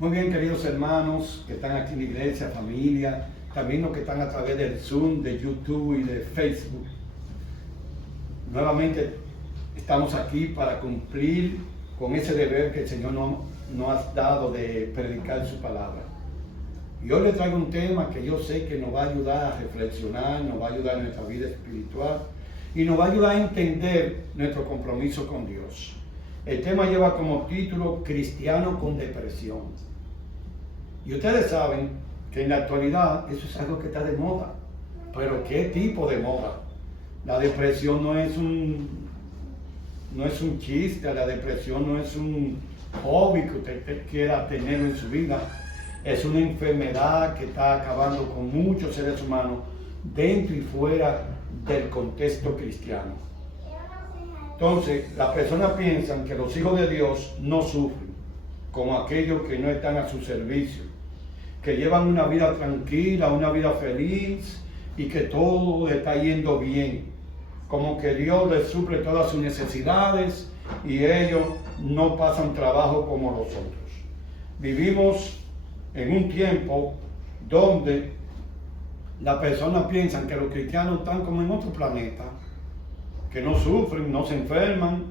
Muy bien, queridos hermanos que están aquí en la iglesia, familia, también los que están a través del Zoom, de YouTube y de Facebook. Nuevamente estamos aquí para cumplir con ese deber que el Señor nos ha dado de predicar su palabra. Y hoy les traigo un tema que yo sé que nos va a ayudar a reflexionar, nos va a ayudar en nuestra vida espiritual y nos va a ayudar a entender nuestro compromiso con Dios. El tema lleva como título Cristiano con depresión. Y ustedes saben que en la actualidad eso es algo que está de moda. Pero ¿qué tipo de moda? La depresión no es un chiste, la depresión no es un hobby que usted quiera tener en su vida. Es una enfermedad que está acabando con muchos seres humanos dentro y fuera del contexto cristiano. Entonces, las personas piensan que los hijos de Dios no sufren, como aquellos que no están a su servicio, que llevan una vida tranquila, una vida feliz y que todo está yendo bien, como que Dios les suple todas sus necesidades y ellos no pasan trabajo como los otros. Vivimos en un tiempo donde las personas piensan que los cristianos están como en otro planeta, que no sufren, no se enferman,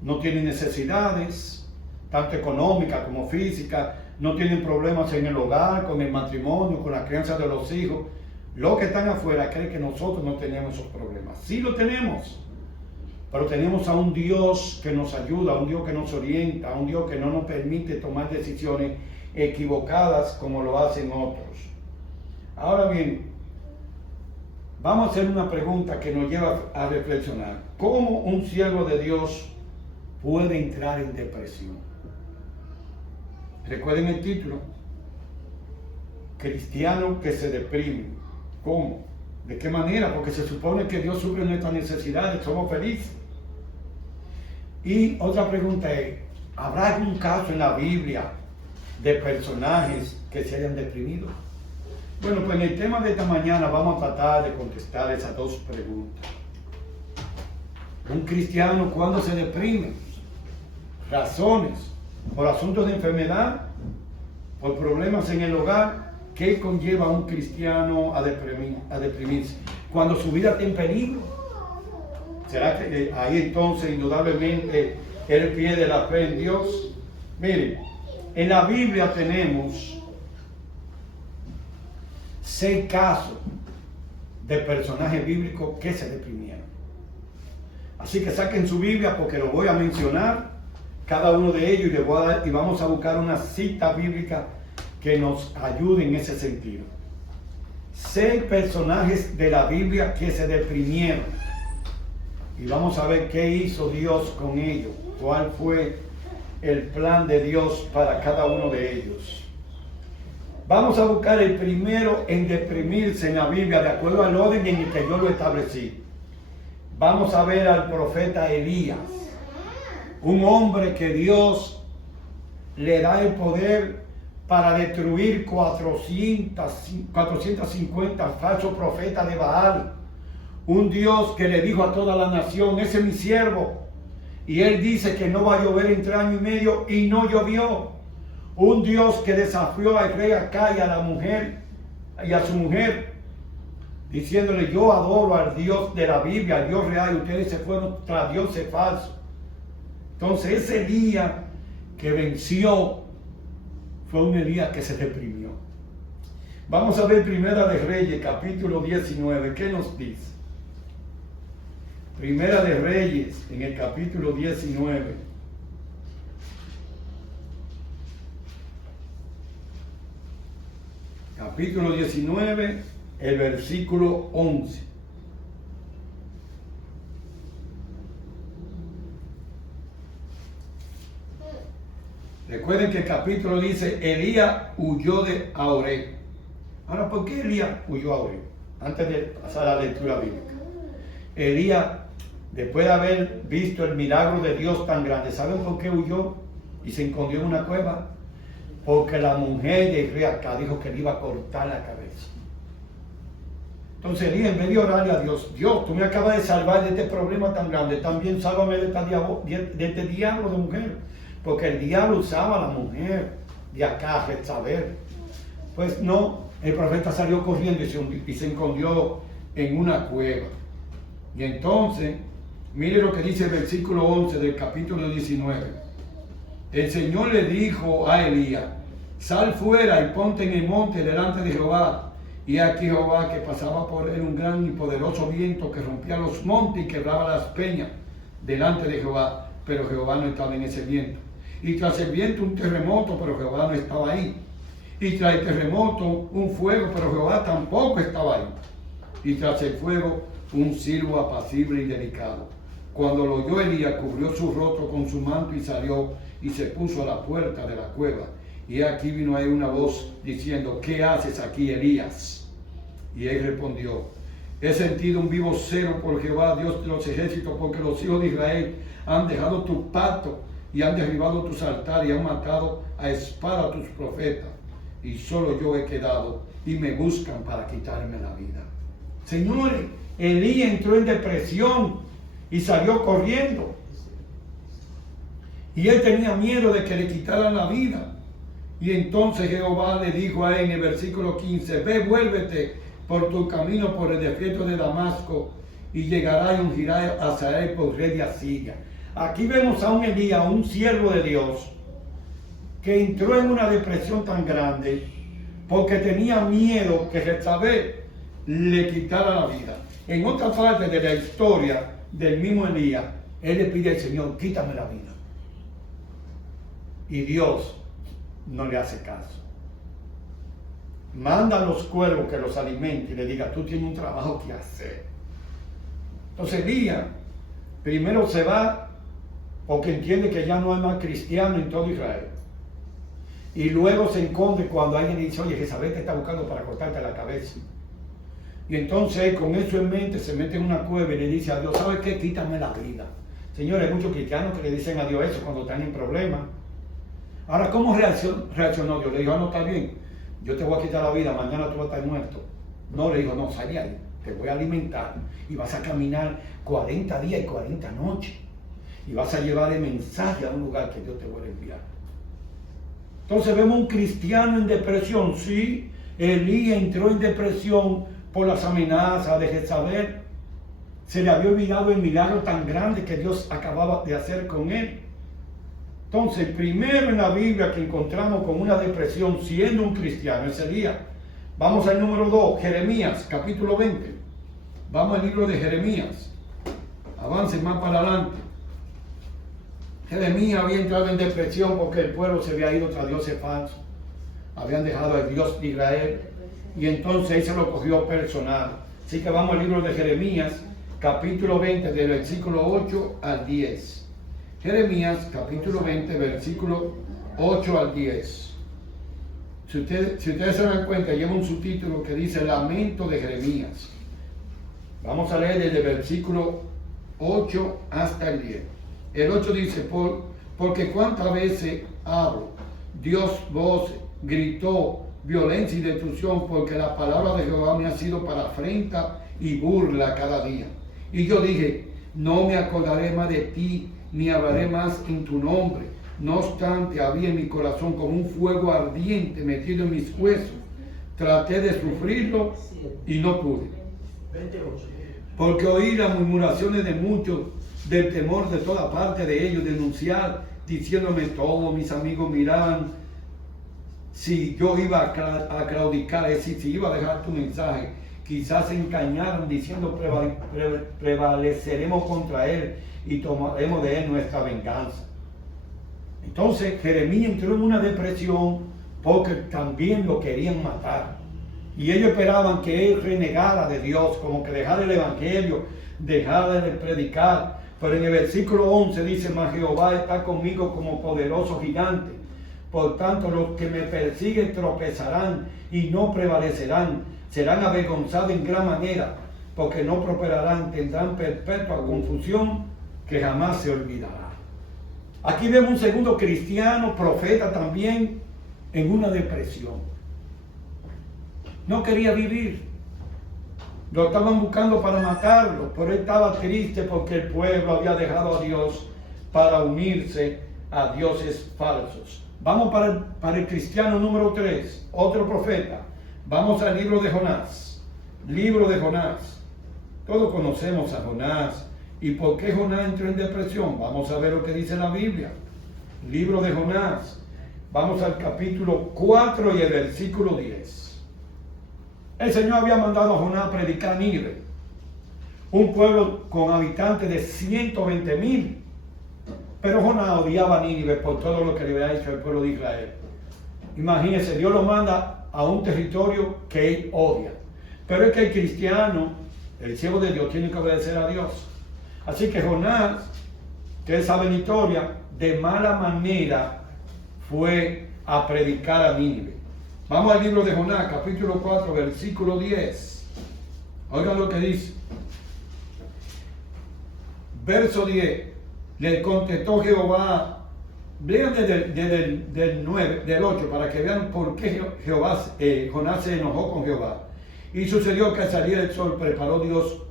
no tienen necesidades, tanto económicas como físicas, no tienen problemas en el hogar, con el matrimonio, con la crianza de los hijos. Los que están afuera creen que nosotros no tenemos esos problemas. Sí lo tenemos, pero tenemos a un Dios que nos ayuda, a un Dios que nos orienta, a un Dios que no nos permite tomar decisiones equivocadas como lo hacen otros. Ahora bien, vamos a hacer una pregunta que nos lleva a reflexionar. ¿Cómo un siervo de Dios puede entrar en depresión? Recuerden el título, Cristiano que se deprime. ¿Cómo? ¿De qué manera? Porque se supone que Dios suple nuestras necesidades, somos felices. Y otra pregunta es, ¿habrá algún caso en la Biblia de personajes que se hayan deprimido? Bueno, pues en el tema de esta mañana vamos a tratar de contestar esas dos preguntas. ¿Un cristiano cuándo se deprime? Razones. ¿Por asuntos de enfermedad? ¿Por problemas en el hogar? ¿Qué conlleva a un cristiano a deprimirse? Cuando su vida está en peligro. ¿Será que ahí entonces indudablemente él pierde la fe en Dios? Miren, en la Biblia tenemos 6 casos de personajes bíblicos que se deprimieron. Así que saquen su Biblia porque lo voy a mencionar cada uno de ellos y vamos a buscar una cita bíblica que nos ayude en ese sentido. 6 personajes de la Biblia que se deprimieron y vamos a ver qué hizo Dios con ellos, cuál fue el plan de Dios para cada uno de ellos. Vamos a buscar el primero en deprimirse en la Biblia de acuerdo al orden en el que yo lo establecí. Vamos a ver al profeta Elías, un hombre que Dios le da el poder para destruir 450 falsos profetas de Baal. Un Dios que le dijo a toda la nación, ese es mi siervo. Y él dice que no va a llover entre año y medio y no llovió. Un Dios que desafió al rey Acab y a la mujer y a su mujer, diciéndole, yo adoro al Dios de la Biblia, al Dios real, y ustedes se fueron tras dioses falsos. Entonces ese día que venció fue un Elías que se deprimió. Vamos a ver Primera de Reyes, capítulo 19. ¿Qué nos dice? Primera de Reyes, en el capítulo 19. Capítulo 19, el versículo 11. Recuerden que el capítulo dice, Elías huyó de Aoré. Ahora, ¿por qué Elías huyó a Aoré? Antes de pasar a la lectura bíblica. Elías, después de haber visto el milagro de Dios tan grande, ¿saben por qué huyó y se escondió en una cueva? Porque la mujer de rey Acab dijo que le iba a cortar la cabeza. Entonces Elías, en vez de orarle a Dios, Dios, tú me acabas de salvar de este problema tan grande, también sálvame de este diablo de mujer. Porque el diablo usaba a la mujer de acá, Jezabel. Pues no, el profeta salió corriendo y se escondió en una cueva. Y entonces, mire lo que dice el versículo 11 del capítulo 19. El Señor le dijo a Elías: sal fuera y ponte en el monte delante de Jehová. Y aquí Jehová, que pasaba por él un gran y poderoso viento que rompía los montes y quebraba las peñas delante de Jehová. Pero Jehová no estaba en ese viento. Y tras el viento un terremoto, pero Jehová no estaba ahí. Y tras el terremoto un fuego, pero Jehová tampoco estaba ahí. Y tras el fuego un silbo apacible y delicado. Cuando lo oyó Elías, cubrió su rostro con su manto y salió y se puso a la puerta de la cueva. Y aquí vino ahí una voz diciendo: ¿qué haces aquí, Elías? Y él respondió: he sentido un vivo celo por Jehová, Dios de los ejércitos, porque los hijos de Israel han dejado tu pacto y han derribado tus altares y han matado a espada a tus profetas. Y solo yo he quedado y me buscan para quitarme la vida. Señores, Elías entró en depresión y salió corriendo. Y él tenía miedo de que le quitaran la vida. Y entonces Jehová le dijo a él en el versículo 15: ve, vuélvete por tu camino por el desierto de Damasco y llegarás y ungirás a Hazael por rey de Asiria. Aquí vemos a un Elías, un siervo de Dios, que entró en una depresión tan grande porque tenía miedo que Jezabel le quitara la vida. En otra parte de la historia del mismo Elías, él le pide al Señor: quítame la vida. Y Dios no le hace caso. Manda a los cuervos que los alimenten y le diga: tú tienes un trabajo que hacer. Entonces Elías primero se va porque entiende que ya no hay más cristiano en todo Israel. Y luego se esconde cuando alguien le dice: oye, Jezabel te está buscando para cortarte la cabeza. Y entonces con eso en mente se mete en una cueva y le dice a Dios: ¿sabes qué? Quítame la vida. Señores, hay muchos cristianos que le dicen a Dios eso cuando están en problemas. Ahora, ¿cómo reaccionó Dios? Le dijo: no, está bien, yo te voy a quitar la vida, mañana tú vas a estar muerto. No, le dijo: no, sal de ahí, te voy a alimentar y vas a caminar 40 días y 40 noches. Y vas a llevar el mensaje a un lugar que Dios te vuelve a enviar. Entonces vemos un cristiano en depresión. Sí, Elías entró en depresión por las amenazas de Jezabel. Se le había olvidado el milagro tan grande que Dios acababa de hacer con él. Entonces, primero en la Biblia que encontramos con una depresión siendo un cristiano es Elías. Vamos al número 2, Jeremías, capítulo 20. Vamos al libro de Jeremías. Avancen más para adelante. Jeremías había entrado en depresión porque el pueblo se había ido tras dioses falsos. Habían dejado al Dios de Israel. Y entonces él se lo cogió personal. Así que vamos al libro de Jeremías, capítulo 20, del versículo 8 al 10. Jeremías, capítulo 20, versículo 8 al 10. Si ustedes se dan cuenta, lleva un subtítulo que dice Lamento de Jeremías. Vamos a leer desde el versículo 8 hasta el 10. El 8 dice: porque cuántas veces hablo, Dios voz, gritó, violencia y destrucción, porque la palabra de Jehová me ha sido para afrenta y burla cada día. Y yo dije: no me acordaré más de ti, ni hablaré más en tu nombre. No obstante, había en mi corazón como un fuego ardiente metido en mis huesos. Traté de sufrirlo y no pude. Porque oí las murmuraciones de muchos, del temor de toda parte de ellos, denunciar, diciéndome: todos mis amigos miraban si yo iba a claudicar, es decir, si iba a dejar tu mensaje. Quizás se engañaron diciendo: prevaleceremos contra él y tomaremos de él nuestra venganza. Entonces Jeremías entró en una depresión porque también lo querían matar. Y ellos esperaban que él renegara de Dios, como que dejara el evangelio, dejara de predicar. Pero en el versículo 11 dice: mas Jehová está conmigo como poderoso gigante. Por tanto, los que me persiguen tropezarán y no prevalecerán. Serán avergonzados en gran manera, porque no prosperarán, tendrán perpetua confusión que jamás se olvidará. Aquí vemos un segundo cristiano, profeta también, en una depresión. No quería vivir. Lo estaban buscando para matarlo, pero él estaba triste porque el pueblo había dejado a Dios para unirse a dioses falsos. Vamos para el cristiano número 3, otro profeta. Vamos al libro de Jonás. Libro de Jonás. Todos conocemos a Jonás. ¿Y por qué Jonás entró en depresión? Vamos a ver lo que dice la Biblia. Libro de Jonás. Vamos al capítulo 4 y el versículo 10. El Señor había mandado a Jonás a predicar a Nínive, un pueblo con habitantes de 120,000. Pero Jonás odiaba a Nínive por todo lo que le había hecho al pueblo de Israel. Imagínense, Dios lo manda a un territorio que él odia. Pero es que el cristiano, el siervo de Dios, tiene que obedecer a Dios. Así que Jonás, que él sabe la historia, de mala manera fue a predicar a Nínive. Vamos al libro de Jonás, capítulo 4, versículo 10. Oigan lo que dice. Verso 10. Le contestó Jehová. Lean del 8 para que vean por qué Jonás se enojó con Jehová. Y sucedió que al salir el sol preparó Dios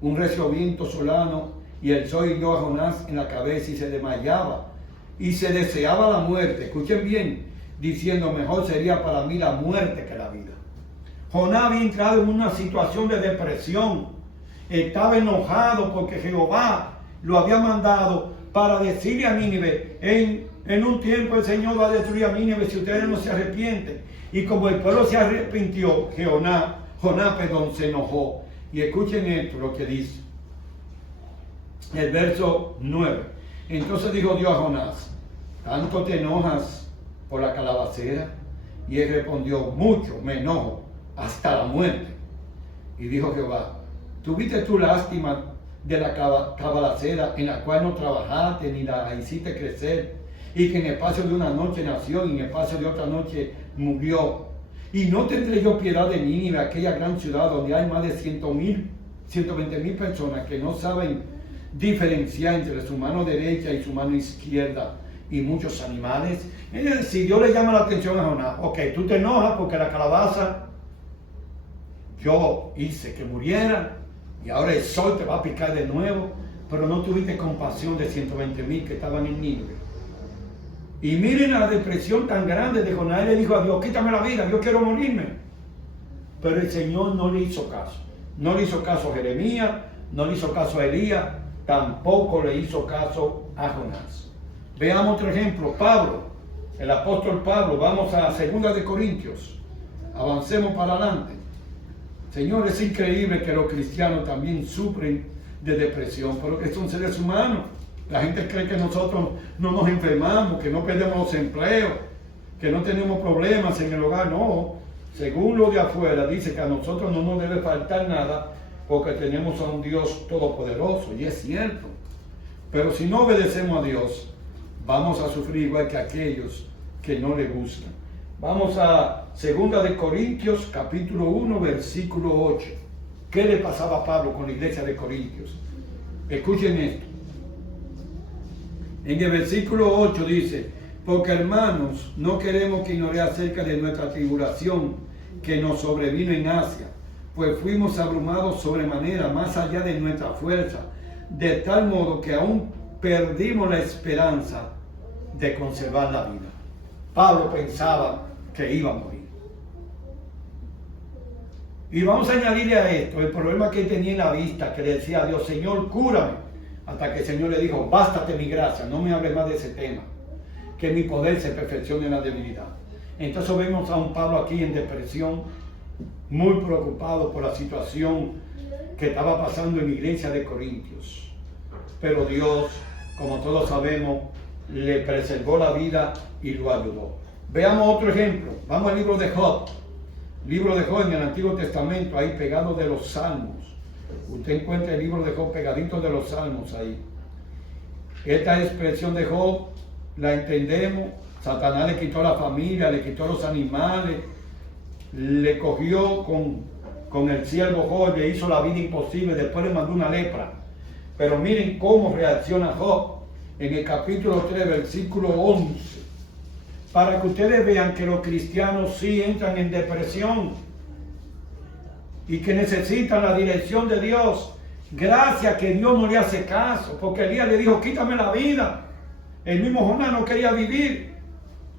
un recio viento solano, y el sol hirió a Jonás en la cabeza y se desmayaba y se deseaba la muerte. Escuchen bien, diciendo: mejor sería para mí la muerte que la vida. Jonás había entrado en una situación de depresión. Estaba enojado porque Jehová lo había mandado para decirle a Nínive: en un tiempo el Señor va a destruir a Nínive si ustedes no se arrepienten. Y como el pueblo se arrepintió, Jonás se enojó. Y escuchen esto, lo que dice el verso 9. Entonces dijo Dios a Jonás: ¿tanto te enojas por la calabacera? Y él respondió: mucho me enojo, hasta la muerte. Y dijo Jehová: ¿tuviste tú lástima de la calabacera en la cual no trabajaste ni la hiciste crecer, y que en el espacio de una noche nació y en el espacio de otra noche murió? Y no tendré yo piedad de Nínive, aquella gran ciudad donde hay más de 120,000 personas que no saben diferenciar entre su mano derecha y su mano izquierda, y muchos animales. Si Dios le llama la atención a Jonás: ok, tú te enojas porque la calabaza yo hice que muriera, y ahora el sol te va a picar de nuevo, pero no tuviste compasión de 120,000 que estaban en Nínive. Y miren la depresión tan grande de Jonás. Él le dijo a Dios: quítame la vida, yo quiero morirme. Pero el Señor no le hizo caso. No le hizo caso a Jeremías, no le hizo caso a Elías, tampoco le hizo caso a Jonás. Veamos otro ejemplo. Pablo, el apóstol Pablo. Vamos a 2 de Corintios. Avancemos para adelante. Señor, es increíble que los cristianos también sufren de depresión, pero que son seres humanos. La gente cree que nosotros no nos enfermamos, que no perdemos los empleos, que no tenemos problemas en el hogar. No, según lo de afuera, dice que a nosotros no nos debe faltar nada porque tenemos a un Dios todopoderoso, y es cierto. Pero si no obedecemos a Dios, vamos a sufrir igual que aquellos que no le gustan. Vamos a 2 de Corintios, capítulo 1, versículo 8. ¿Qué le pasaba a Pablo con la iglesia de Corintios? Escuchen esto. En el versículo 8 dice: porque hermanos, no queremos que ignore acerca de nuestra tribulación que nos sobrevino en Asia, pues fuimos abrumados sobremanera, más allá de nuestra fuerza, de tal modo que aún perdimos la esperanza de conservar la vida. Pablo pensaba que iba a morir. Y vamos a añadirle a esto el problema que él tenía en la vista, que le decía a Dios: Señor, cúrame. Hasta que el Señor le dijo: bástate mi gracia, no me hables más de ese tema, que mi poder se perfeccione en la debilidad. Entonces vemos a un Pablo aquí en depresión, muy preocupado por la situación que estaba pasando en la iglesia de Corintios. Pero Dios, como todos sabemos, le preservó la vida y lo ayudó. Veamos otro ejemplo. Vamos al libro de Job. Libro de Job en el Antiguo Testamento, ahí pegado de los Salmos. Usted encuentra el libro de Job pegadito de los Salmos ahí. Esta expresión de Job la entendemos. Satanás le quitó la familia, le quitó los animales, le cogió con el siervo Job, le hizo la vida imposible, después le mandó una lepra. Pero miren cómo reacciona Job en el capítulo 3, versículo 11, para que ustedes vean que los cristianos sí entran en depresión y que necesitan la dirección de Dios. Gracias que Dios no le hace caso, porque Elías le dijo: quítame la vida. El mismo Jonás no quería vivir,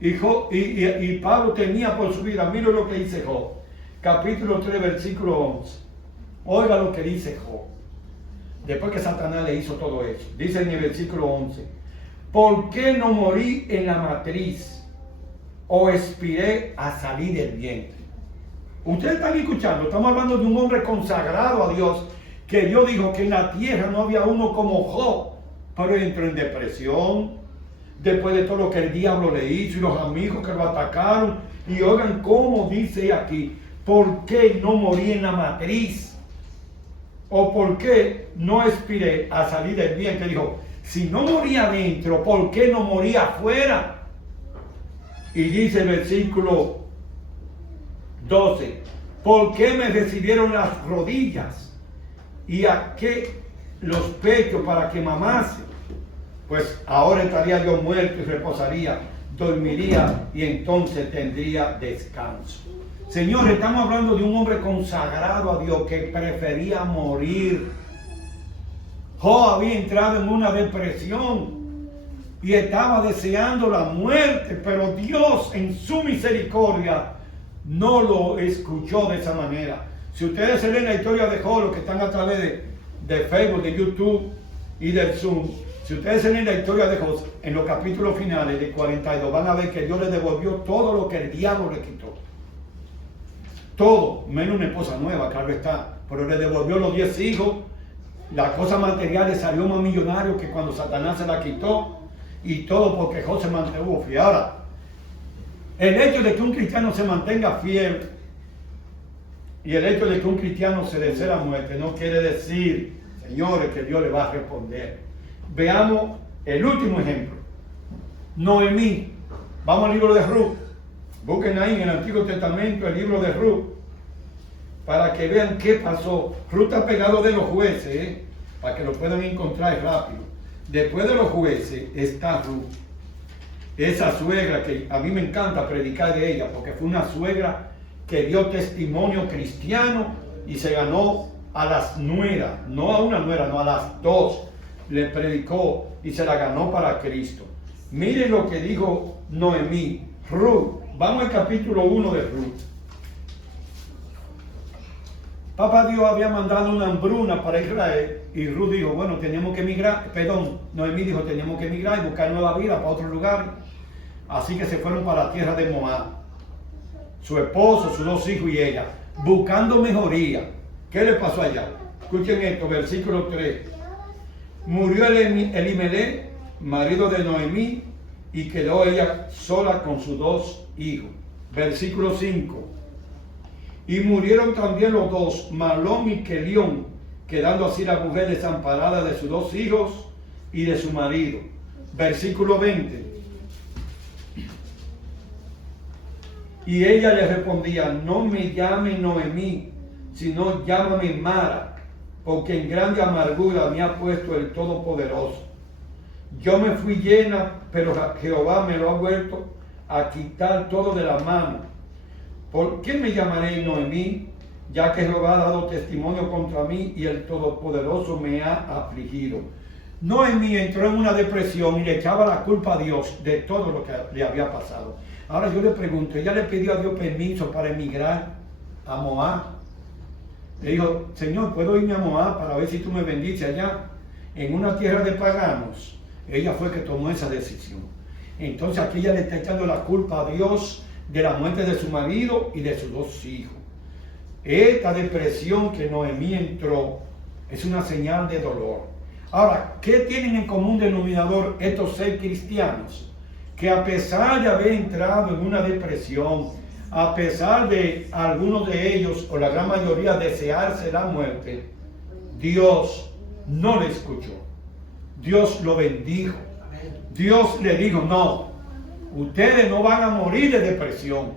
Y Pablo temía por su vida. Mira lo que dice Job. Capítulo 3, versículo 11. Oiga lo que dice Job. Después que Satanás le hizo todo eso. Dice en el versículo 11. ¿Por qué no morí en la matriz o expiré a salir del vientre? Ustedes están escuchando. Estamos hablando de un hombre consagrado a Dios. Que Dios dijo que en la tierra no había uno como Job. Pero entró en depresión. Después de todo lo que el diablo le hizo y los amigos que lo atacaron. Y oigan cómo dice aquí. ¿Por qué no morí en la matriz? ¿O por qué no expiré a salir del vientre? Dijo, si no moría adentro, ¿por qué no moría afuera? Y dice el versículo 12, ¿por qué me recibieron las rodillas? ¿Y a qué los pechos para que mamase? Pues ahora estaría yo muerto y reposaría, dormiría y entonces tendría descanso. Señores, estamos hablando de un hombre consagrado a Dios que prefería morir. Job había entrado en una depresión y estaba deseando la muerte, pero Dios en su misericordia no lo escuchó de esa manera. Si ustedes se leen la historia de Job, los que están a través de Facebook, de YouTube y del Zoom, si ustedes se leen la historia de Job en los capítulos finales de 42, van a ver que Dios le devolvió todo lo que el diablo le quitó. Todo, menos una esposa nueva, claro está, pero le devolvió los 10 hijos, las cosas materiales salió más millonario que cuando Satanás se la quitó, y todo porque Job se mantuvo fiel. Ahora, el hecho de que un cristiano se mantenga fiel y el hecho de que un cristiano se desee la muerte no quiere decir, señores, que Dios le va a responder. Veamos el último ejemplo. Noemí. Vamos al libro de Ruth. Busquen ahí en el Antiguo Testamento el libro de Ruth para que vean qué pasó. Ruth está pegado de los jueces, para que lo puedan encontrar rápido. Después de los jueces está Ruth, esa suegra que a mí me encanta predicar de ella, porque fue una suegra que dio testimonio cristiano y se ganó a las nueras, no a una nuera, no a las dos, le predicó y se la ganó para Cristo. Miren lo que dijo Noemí, Ruth. Vamos al capítulo 1 de Ruth. Papá Dios había mandado una hambruna para Israel y Ruth dijo, bueno, tenemos que emigrar, Noemí dijo, tenemos que emigrar y buscar nueva vida para otro lugar. Así que se fueron para la tierra de Moab. Su esposo, sus 2 hijos y ella, buscando mejoría. ¿Qué le pasó allá? Escuchen esto, versículo 3. Murió Elimelech, marido de Noemí, y quedó ella sola con sus 2 hijos. Versículo 5. Y murieron también los 2, Malón y Kelión, quedando así la mujer desamparada de sus 2 hijos y de su marido. Versículo 20. Y ella le respondía, no me llame Noemí, sino llámame Mara, porque en grande amargura me ha puesto el Todopoderoso. Yo me fui llena, pero Jehová me lo ha vuelto a quitar todo de la mano. ¿Por qué me llamaré Noemí? Ya que Jehová ha dado testimonio contra mí y el Todopoderoso me ha afligido. Noemí entró en una depresión y le echaba la culpa a Dios de todo lo que le había pasado. Ahora yo le pregunto, ella le pidió a Dios permiso para emigrar a Moab. Le dijo, Señor, ¿puedo irme a Moab para ver si tú me bendices allá? En una tierra de paganos. Ella fue que tomó esa decisión. Entonces aquí ella le está echando la culpa a Dios de la muerte de su marido y de sus 2 hijos. Esta depresión que Noemí entró es una señal de dolor. Ahora, ¿qué tienen en común denominador estos 6 cristianos? Que a pesar de haber entrado en una depresión, a pesar de algunos de ellos o la gran mayoría desearse la muerte, Dios no le escuchó. Dios lo bendijo. Dios le dijo, no, ustedes no van a morir de depresión.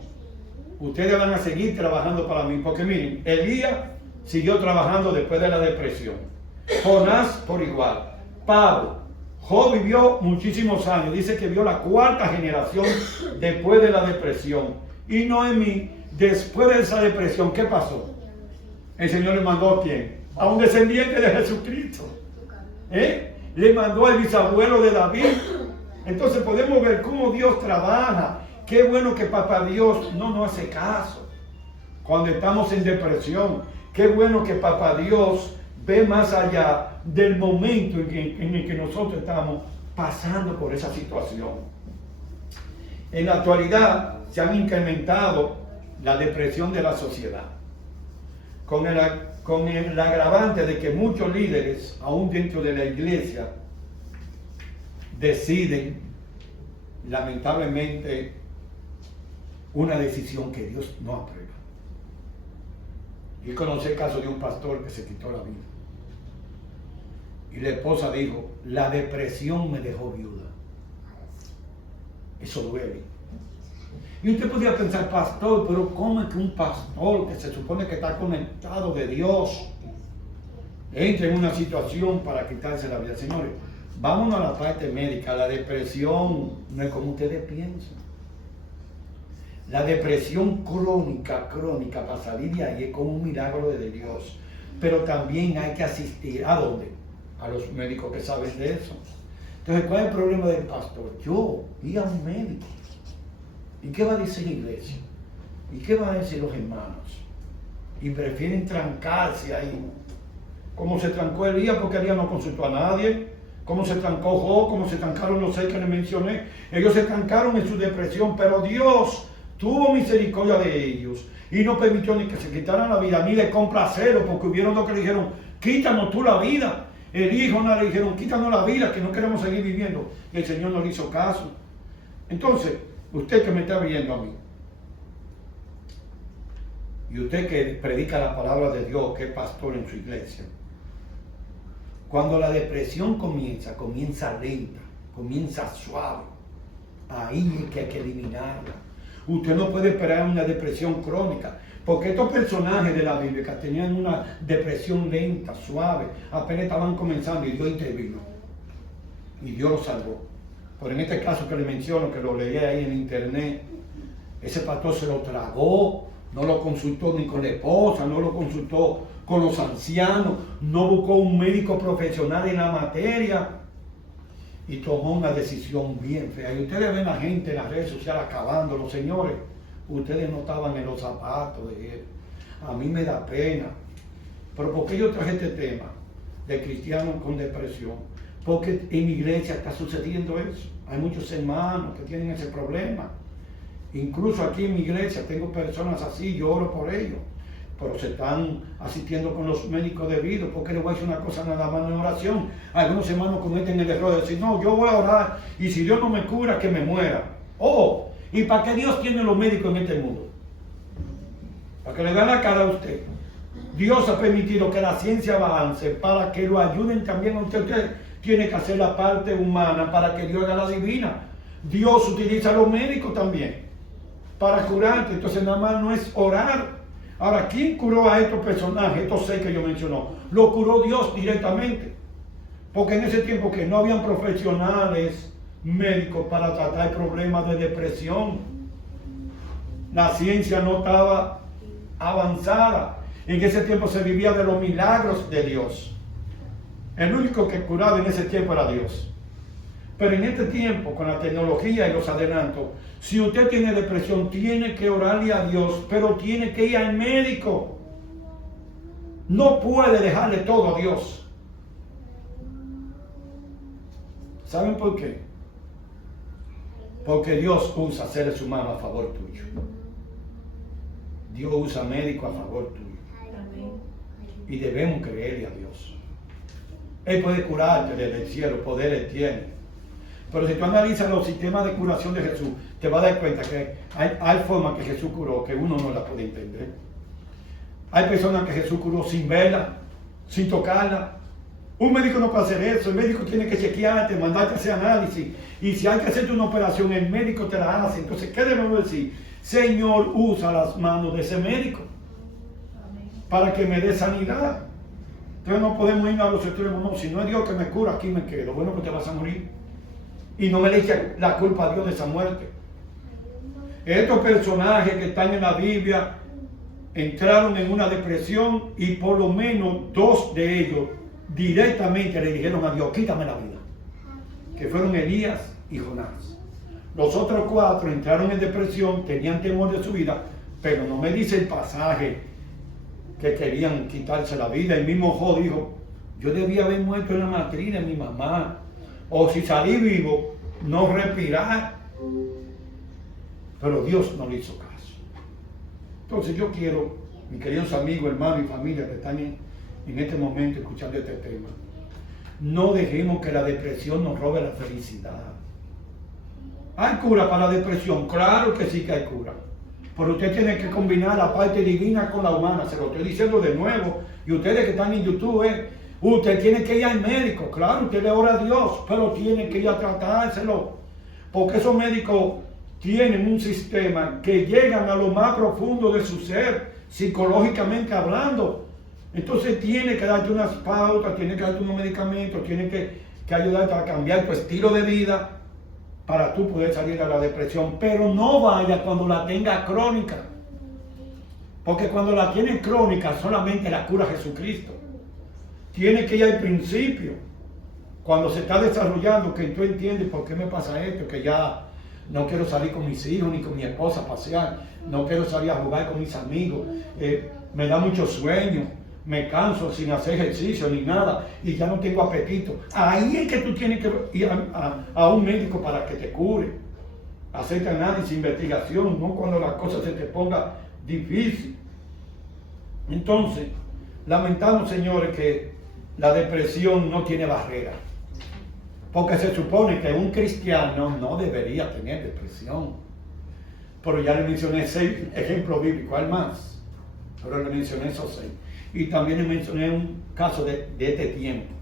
Ustedes van a seguir trabajando para mí. Porque miren, Elías siguió trabajando después de la depresión. Jonás por igual. Pablo. Job vivió muchísimos años. Dice que vio la 4ª generación después de la depresión. Y Noemí, después de esa depresión, ¿qué pasó? El Señor le mandó ¿a quién? A un descendiente de Jesucristo. Le mandó al bisabuelo de David. Entonces podemos ver cómo Dios trabaja Qué bueno que Papá Dios no nos hace caso cuando estamos en depresión. Qué bueno que Papá Dios ve más allá del momento en el que nosotros estamos pasando por esa situación. En la actualidad se han incrementado la depresión de la sociedad, con el agravante de que muchos líderes, aún dentro de la iglesia, deciden lamentablemente una decisión que Dios no aprueba. Y conocí el caso de un pastor que se quitó la vida. Y la esposa dijo, la depresión me dejó viuda. Eso duele. Y usted podría pensar, pastor, pero ¿cómo es que un pastor que se supone que está conectado de Dios entra en una situación para quitarse la vida? Señores, vámonos a la parte médica. La depresión no es como ustedes piensan. La depresión crónica, para salir de ahí es como un milagro de Dios. Pero también hay que asistir, ¿a dónde? A los médicos que saben de eso. Entonces, ¿cuál es el problema del pastor? Yo ir a un médico. ¿Y qué va a decir la iglesia? ¿Y qué van a decir los hermanos? Y prefieren trancarse ahí. Como se trancó Elías, porque Elías no consultó a nadie. Como se trancó Job, como se trancaron los 6 que les mencioné. Ellos se trancaron en su depresión, pero Dios tuvo misericordia de ellos y no permitió ni que se quitaran la vida, ni de complacerlo, porque hubieron dos que le dijeron, quítanos tú la vida. Elías y Jonás le dijeron, quítanos la vida, que no queremos seguir viviendo. Y el Señor no le hizo caso. Entonces, usted que me está viendo a mí, y usted que predica la palabra de Dios, que es pastor en su iglesia, cuando la depresión comienza lenta, comienza suave, ahí es que hay que eliminarla. Usted no puede esperar una depresión crónica, porque estos personajes de la Biblia que tenían una depresión lenta, suave, apenas estaban comenzando y Dios intervino. Y Dios los salvó. Pero en este caso que le menciono, que lo leí ahí en internet, ese pastor se lo tragó, no lo consultó ni con la esposa, no lo consultó con los ancianos, no buscó un médico profesional en la materia y tomó una decisión bien fea. Y ustedes ven a la gente en las redes sociales acabando, los señores, ustedes no estaban en los zapatos de él. A mí me da pena. Pero ¿por qué yo traje este tema de cristianos con depresión? Porque en mi iglesia está sucediendo eso. Hay muchos hermanos que tienen ese problema. Incluso aquí en mi iglesia tengo personas así, yo oro por ellos. Pero se están asistiendo con los médicos debidos, porque les voy a decir una cosa nada más en oración. Algunos hermanos cometen el error de decir, no, yo voy a orar y si Dios no me cura, que me muera. Oh, ¿y para qué Dios tiene los médicos en este mundo? Para que le dan la cara a usted. Dios ha permitido que la ciencia avance para que lo ayuden también a usted. Usted tiene que hacer la parte humana para que Dios haga la divina. Dios utiliza a los médicos también para curarte. Entonces nada más no es orar. Ahora, ¿quién curó a estos personajes, estos 6 que yo mencionó? Lo curó Dios directamente. Porque en ese tiempo que no habían profesionales médicos para tratar problemas de depresión, la ciencia no estaba avanzada. En ese tiempo se vivía de los milagros de Dios. El único que curaba en ese tiempo era Dios. Pero en este tiempo, con la tecnología y los adelantos, si usted tiene depresión, tiene que orarle a Dios, pero tiene que ir al médico. No puede dejarle todo a Dios. ¿Saben por qué? Porque Dios usa seres humanos a favor tuyo. Dios usa médicos a favor tuyo. Y debemos creerle a Dios. Él puede curarte desde el cielo, poder Él tiene. Pero si tú analizas los sistemas de curación de Jesús, te vas a dar cuenta que hay formas que Jesús curó que uno no la puede entender. Hay personas que Jesús curó sin verla, sin tocarla. Un médico no puede hacer eso. El médico tiene que chequearte, mandarte a hacer análisis. Y si hay que hacerte una operación, el médico te la hace. Entonces, ¿qué debemos decir? Señor, usa las manos de ese médico para que me dé sanidad. Entonces no podemos ir a los extremos. No, si no es Dios que me cura, aquí me quedo. Bueno, pues te vas a morir. Y no me le eche la culpa a Dios de esa muerte. Estos personajes que están en la Biblia entraron en una depresión y por lo menos 2 de ellos directamente le dijeron a Dios, quítame la vida. Que fueron Elías y Jonás. Los otros 4 entraron en depresión, tenían temor de su vida, pero no me dice el pasaje que querían quitarse la vida. El mismo Job dijo, yo debía haber muerto en la matriz de mi mamá, o si salí vivo, no respirar. Pero Dios no le hizo caso. Entonces yo quiero, mis queridos amigos, hermanos y familia que están en este momento escuchando este tema, no dejemos que la depresión nos robe la felicidad. ¿Hay cura para la depresión? Claro que sí que hay cura. Pero usted tiene que combinar la parte divina con la humana. Se lo estoy diciendo de nuevo. Y ustedes que están en YouTube, usted tiene que ir al médico. Claro, usted le ora a Dios, pero tiene que ir a tratárselo. Porque esos médicos tienen un sistema que llegan a lo más profundo de su ser, psicológicamente hablando. Entonces tiene que darte unas pautas, tiene que darte unos medicamentos, tiene que ayudarte a cambiar tu estilo de vida para tú poder salir de la depresión. Pero no vaya cuando la tenga crónica. Porque cuando la tienes crónica solamente la cura Jesucristo. Tiene que ir al principio. Cuando se está desarrollando, que tú entiendes por qué me pasa esto, que ya no quiero salir con mis hijos ni con mi esposa a pasear, no quiero salir a jugar con mis amigos, me da mucho sueño, me canso sin hacer ejercicio ni nada y ya no tengo apetito. Ahí es que tú tienes que ir a un médico para que te cure, hacerte análisis, investigación, no cuando las cosas se te ponga difícil. Entonces, lamentamos, señores, que la depresión no tiene barrera. Porque se supone que un cristiano no debería tener depresión. Pero ya le mencioné 6 ejemplos bíblicos, hay más. Pero le mencioné esos 6. Y también le mencioné un caso de este tiempo.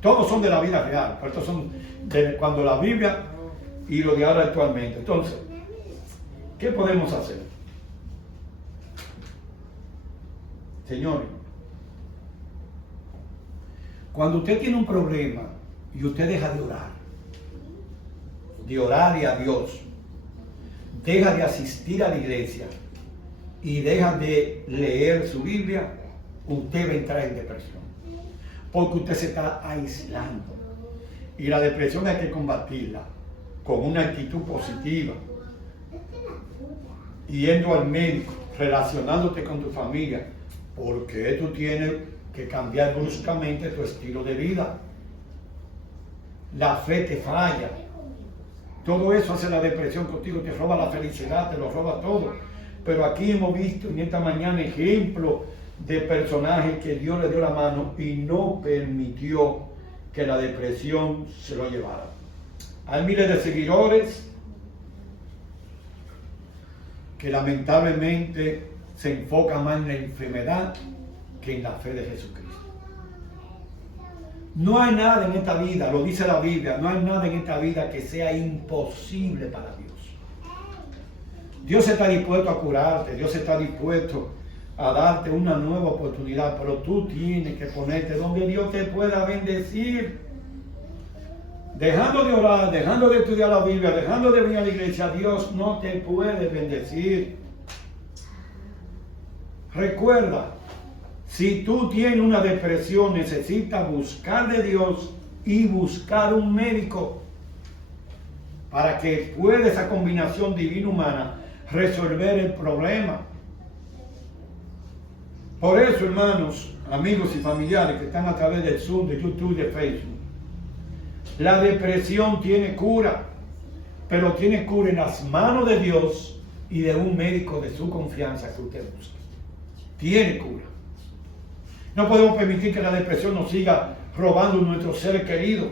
Todos son de la vida real, pero estos son de cuando la Biblia y lo de ahora actualmente. Entonces, ¿qué podemos hacer? Señores, cuando usted tiene un problema y usted deja de orarle a Dios, deja de asistir a la iglesia y deja de leer su Biblia, usted va a entrar en depresión. Porque usted se está aislando. Y la depresión hay que combatirla con una actitud positiva, yendo al médico, relacionándote con tu familia, porque tú tienes que cambiar bruscamente tu estilo de vida. La fe te falla. Todo eso hace la depresión contigo, te roba la felicidad, te lo roba todo. Pero aquí hemos visto en esta mañana ejemplos de personajes que Dios le dio la mano y no permitió que la depresión se lo llevara. Hay miles de seguidores que lamentablemente se enfocan más en la enfermedad que en la fe de Jesucristo. No hay nada en esta vida, lo dice la Biblia, no hay nada en esta vida que sea imposible para Dios. Dios está dispuesto a curarte, Dios está dispuesto a darte una nueva oportunidad, pero tú tienes que ponerte donde Dios te pueda bendecir. Dejando de orar, dejando de estudiar la Biblia, dejando de venir a la iglesia, Dios no te puede bendecir. Recuerda, si tú tienes una depresión, necesitas buscar de Dios y buscar un médico para que pueda esa combinación divina-humana resolver el problema. Por eso, hermanos, amigos y familiares que están a través del Zoom, de YouTube, de Facebook, la depresión tiene cura, pero tiene cura en las manos de Dios y de un médico de su confianza que usted busque. Tiene cura. No podemos permitir que la depresión nos siga robando nuestros seres queridos.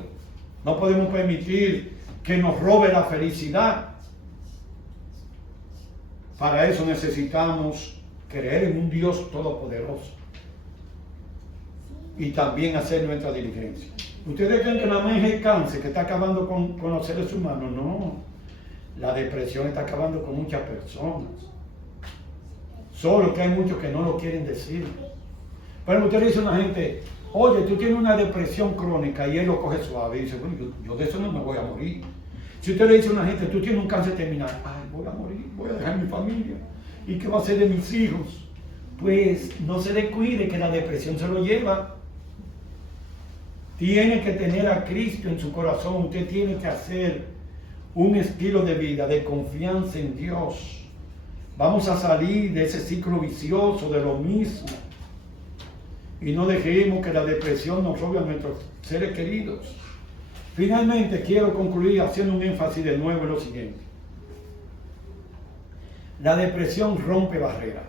No podemos permitir que nos robe la felicidad. Para eso necesitamos creer en un Dios todopoderoso y también hacer nuestra diligencia. ¿Ustedes creen que nada más es el cáncer que está acabando con los seres humanos? No. La depresión está acabando con muchas personas. Solo que hay muchos que no lo quieren decir. Pero usted le dice a una gente, oye, tú tienes una depresión crónica, y él lo coge suave y dice, bueno, yo de eso no me voy a morir. Si usted le dice a una gente, tú tienes un cáncer terminal, ay, voy a morir, voy a dejar mi familia. ¿Y qué va a hacer de mis hijos? Pues no se descuide que la depresión se lo lleva. Tiene que tener a Cristo en su corazón. Usted tiene que hacer un estilo de vida de confianza en Dios. Vamos a salir de ese ciclo vicioso de lo mismo. Y no dejemos que la depresión nos robe a nuestros seres queridos. Finalmente, quiero concluir haciendo un énfasis de nuevo en lo siguiente. La depresión rompe barreras.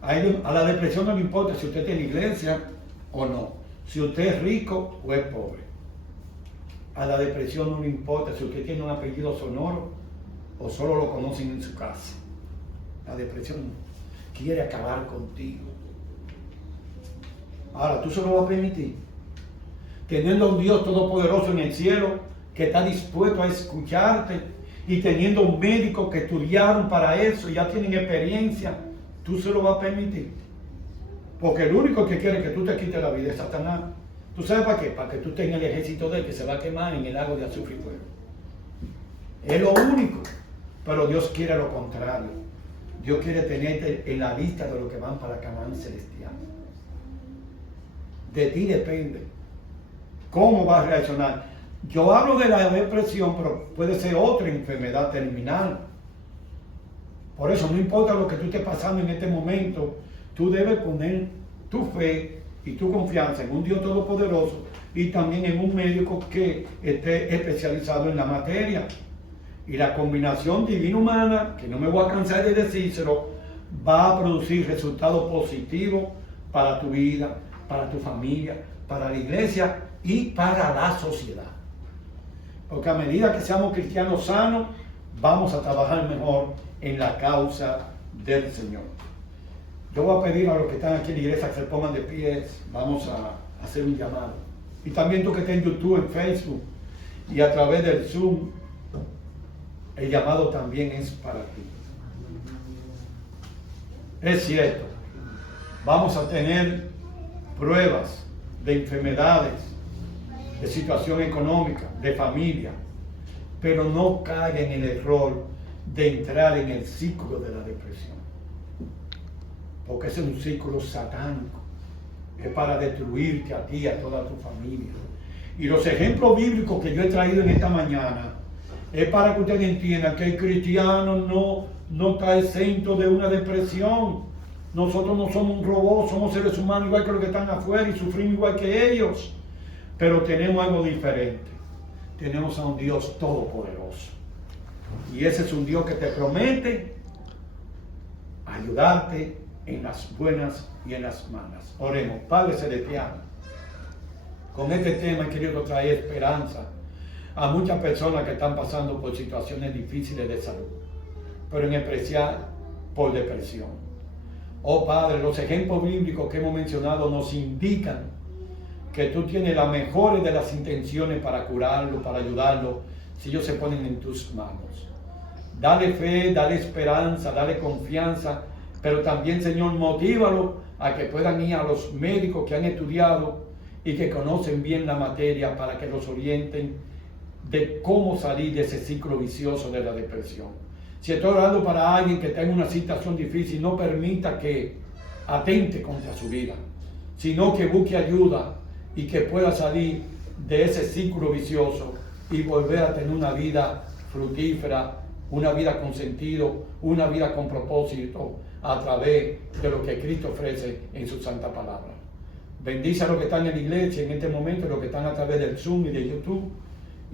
A la depresión no le importa si usted tiene iglesia o no, si usted es rico o es pobre. A la depresión no le importa si usted tiene un apellido sonoro o solo lo conocen en su casa. La depresión quiere acabar contigo. Ahora, ¿tú se lo vas a permitir? Teniendo a un Dios todopoderoso en el cielo que está dispuesto a escucharte y teniendo un médico que estudiaron para eso y ya tienen experiencia, ¿tú se lo vas a permitir? Porque el único que quiere que tú te quites la vida es Satanás. ¿Tú sabes para qué? Para que tú tengas el ejército de él que se va a quemar en el lago de azufre y fuego. Es lo único. Pero Dios quiere lo contrario. Dios quiere tenerte en la lista de los que van para Canaán celestial. De ti depende cómo vas a reaccionar. Yo hablo de la depresión, pero puede ser otra enfermedad terminal. Por eso no importa lo que tú estés pasando en este momento, tú debes poner tu fe y tu confianza en un Dios todopoderoso y también en un médico que esté especializado en la materia. Y la combinación divino-humana, que no me voy a cansar de decírselo, va a producir resultados positivos para tu vida, para tu familia, para la iglesia y para la sociedad. Porque a medida que seamos cristianos sanos, vamos a trabajar mejor en la causa del Señor. Yo voy a pedir a los que están aquí en la iglesia que se pongan de pies. Vamos a hacer un llamado. Y también tú que estás en YouTube, en Facebook y a través del Zoom, el llamado también es para ti. Es cierto, vamos a tener pruebas de enfermedades, de situación económica, de familia, pero no caiga en el error de entrar en el ciclo de la depresión, porque ese es un ciclo satánico, es para destruirte a ti y a toda tu familia. Y los ejemplos bíblicos que yo he traído en esta mañana es para que ustedes entiendan que el cristiano no está exento de una depresión. Nosotros no somos un robot, somos seres humanos igual que los que están afuera y sufrimos igual que ellos. Pero tenemos algo diferente. Tenemos a un Dios todopoderoso. Y ese es un Dios que te promete ayudarte en las buenas y en las malas. Oremos. Padre celestial, con este tema he querido traer esperanza a muchas personas que están pasando por situaciones difíciles de salud, pero en especial por depresión. Oh Padre, los ejemplos bíblicos que hemos mencionado nos indican que tú tienes las mejores de las intenciones para curarlo, para ayudarlo, si ellos se ponen en tus manos. Dale fe, dale esperanza, dale confianza, pero también, Señor, motívalo a que puedan ir a los médicos que han estudiado y que conocen bien la materia para que los orienten de cómo salir de ese ciclo vicioso de la depresión. Si estoy orando para alguien que está en una situación difícil, no permita que atente contra su vida, sino que busque ayuda y que pueda salir de ese ciclo vicioso y volver a tener una vida fructífera, una vida con sentido, una vida con propósito a través de lo que Cristo ofrece en su santa palabra. Bendice a los que están en la iglesia en este momento, los que están a través del Zoom y de YouTube,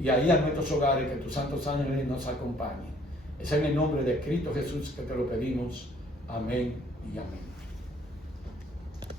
y ahí a nuestros hogares, que tus santos ángeles nos acompañen. Es en el nombre de Cristo Jesús que te lo pedimos. Amén y amén.